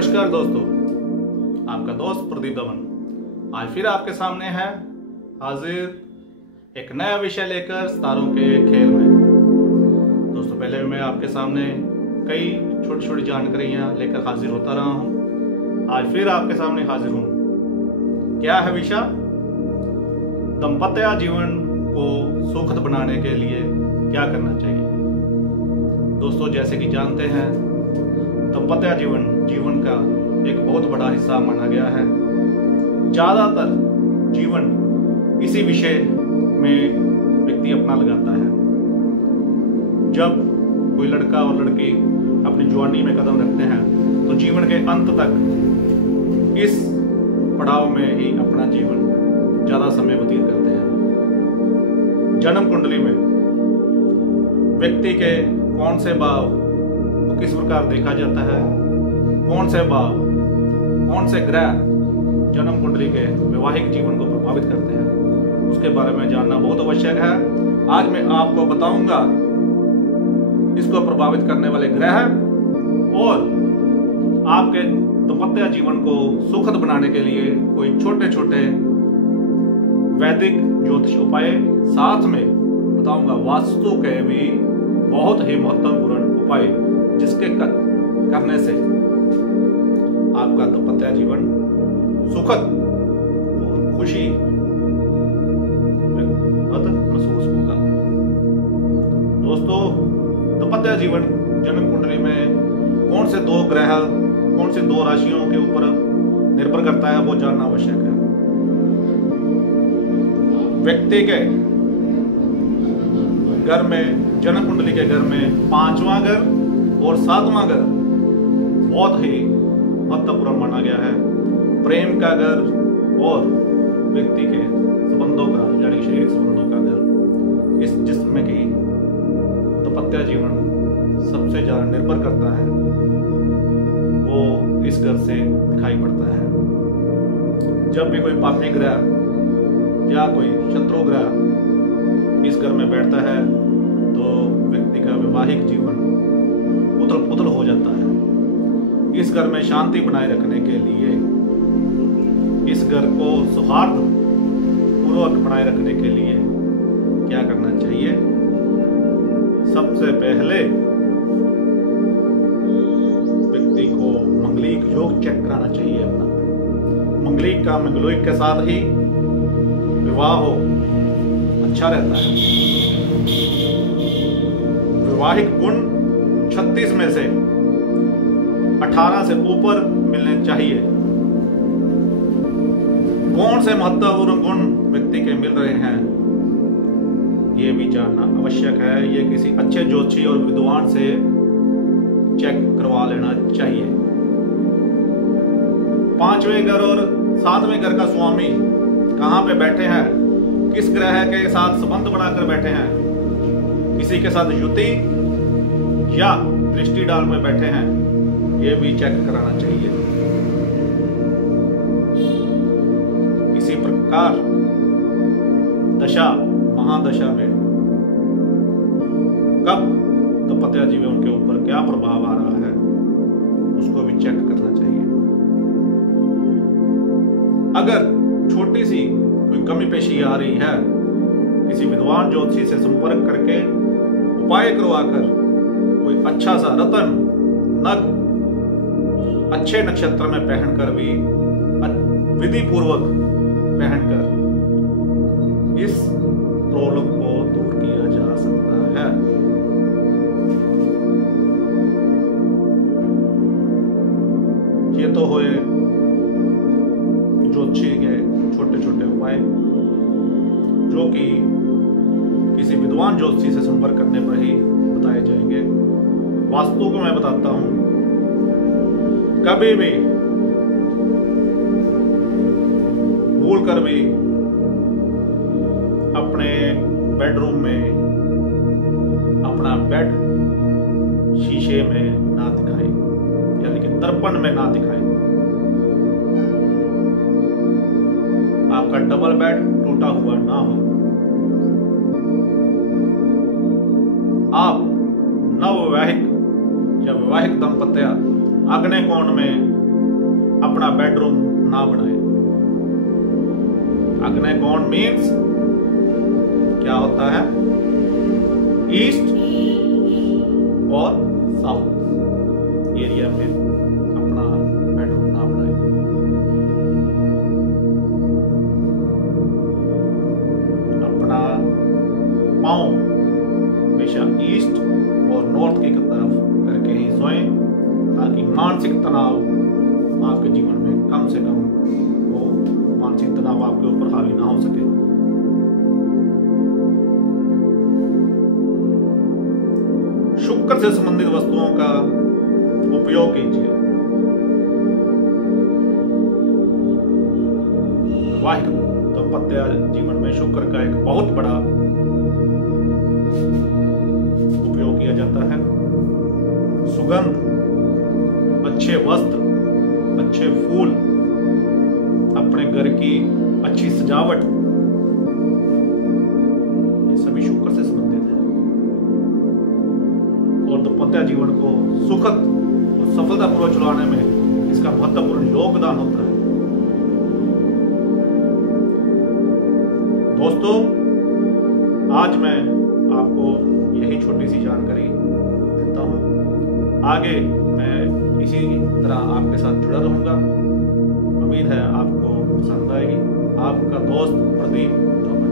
नमस्कार दोस्तों, आपका दोस्त प्रदीप दमन आज फिर आपके सामने है हाजिर एक नया विषय लेकर सितारों के खेल में। दोस्तों पहले मैं आपके सामने कई छोटी छोटी जानकारियां लेकर हाजिर होता रहा हूं। आज फिर आपके सामने हाजिर हूं। क्या है विषय? दाम्पत्य जीवन को सुखद बनाने के लिए क्या करना चाहिए। दोस्तों जैसे कि जानते हैं, दाम्पत्य जीवन का एक बहुत बड़ा हिस्सा माना गया है। ज्यादातर जीवन इसी विषय में व्यक्ति अपना लगाता है। जब कोई लड़का और लड़की अपनी जवानी में कदम रखते हैं तो जीवन के अंत तक इस पड़ाव में ही अपना जीवन ज्यादा समय व्यतीत करते हैं। जन्म कुंडली में व्यक्ति के कौन से भाव को किस प्रकार देखा जाता है, कौन से भाव, कौन से ग्रह जन्म कुंडली के वैवाहिक जीवन को प्रभावित करते हैं, उसके बारे में जानना बहुत आवश्यक है। आज मैं आपको बताऊंगा इसको प्रभावित करने वाले ग्रह और आपके दाम्पत्य जीवन को सुखद बनाने के लिए कोई छोटे छोटे वैदिक ज्योतिष उपाय, साथ में बताऊंगा वास्तु के भी बहुत ही महत्वपूर्ण उपाय जिसके करने से आपका दाम्पत्य जीवन सुखद और खुशी महसूस होगा। दोस्तों दाम्पत्य जीवन जन्म कुंडली में कौन से दो ग्रह, कौन से दो राशियों के ऊपर निर्भर करता है वो जानना आवश्यक है। व्यक्ति के घर में, जन्म कुंडली के घर में 5वां घर और 7वां घर बहुत ही महत्वपूर्ण माना गया है। प्रेम का घर और व्यक्ति के संबंधों का, यानी शारीरिक संबंधों का घर, इस जिसमें कि दाम्पत्य जीवन सबसे ज्यादा निर्भर करता है, वो इस घर से दिखाई पड़ता है। जब भी कोई पापी ग्रह या कोई शत्रु ग्रह इस घर में बैठता है तो व्यक्ति का वैवाहिक जीवन उथल पुथल हो जाता है। इस घर में शांति बनाए रखने के लिए, इस घर को सौहार्द पूर्वक बनाए रखने के लिए क्या करना चाहिए? सबसे पहले व्यक्ति को मंगलिक योग चेक कराना चाहिए अपना। मंगलिक के साथ ही विवाह हो अच्छा रहता है। वैवाहिक गुण 36 में से 18 से ऊपर मिलने चाहिए। कौन से महत्वपूर्ण गुण व्यक्ति के मिल रहे हैं ये भी जानना आवश्यक है। ये किसी अच्छे ज्योतिषी और विद्वान से चेक करवा लेना चाहिए। 5वें घर और 7वें घर का स्वामी कहां पे बैठे हैं, किस ग्रह के साथ संबंध बनाकर बैठे हैं, किसी के साथ युति या दृष्टि डाल में बैठे हैं, ये भी चेक कराना चाहिए। इसी प्रकार दशा महादशा में कब दाम्पत्य जीवन के ऊपर क्या प्रभाव आ रहा है उसको भी चेक करना चाहिए। अगर छोटी सी कोई कमी पेशी आ रही है, किसी विद्वान ज्योतिषी से संपर्क करके उपाय करवाकर कोई अच्छा सा रतन नग अच्छे नक्षत्र में पहनकर भी विधि पूर्वक पहनकर इस प्रॉब्लम को दूर किया जा सकता है। ये तो हुए ज्योतिषी के छोटे छोटे उपाय जो कि किसी विद्वान ज्योतिषी से संपर्क करने पर ही बताए जाएंगे। वास्तु को मैं बताता हूं, कभी भी भूल कर भी अपने बेडरूम में अपना बेड शीशे में ना दिखाए, यानी कि दर्पण में ना दिखाए। आपका डबल बेड टूटा हुआ ना हो। आप नवविवाहिक या वैवाहिक दाम्पत्य आग्नेय कोण में अपना बेडरूम ना बनाए। अग्निकोण मीन्स क्या होता है? ईस्ट और साउथ एरिया में अपना बेडरूम ना बनाए। अपना पांव हमेशा ईस्ट और नॉर्थ की तरफ करके ही सोएं, ताकि मानसिक तनाव आपके जीवन में कम से कम हो, मानसिक तनाव आपके ऊपर हावी ना हो सके। शुक्र से संबंधित वस्तुओं का उपयोग कीजिए। वैवाहिक दाम्पत्य जीवन में शुक्र का एक बहुत बड़ा उपयोग किया जाता है। सुगंध, अच्छे वस्त्र, अच्छे फूल, अपने घर की अच्छी सजावट, ये सभी शुक्र से संबंधित है और दाम्पत्य जीवन को सुखद और सफलतापूर्वक चलाने में इसका महत्वपूर्ण योगदान होता है। दोस्तों, आज मैं आपको यही छोटी सी जानकारी देता हूँ। आगे मैं इसी तरह आपके साथ जुड़ा रहूंगा। उम्मीद है आपको पसंद आएगी। आपका दोस्त प्रदीप चौपड़।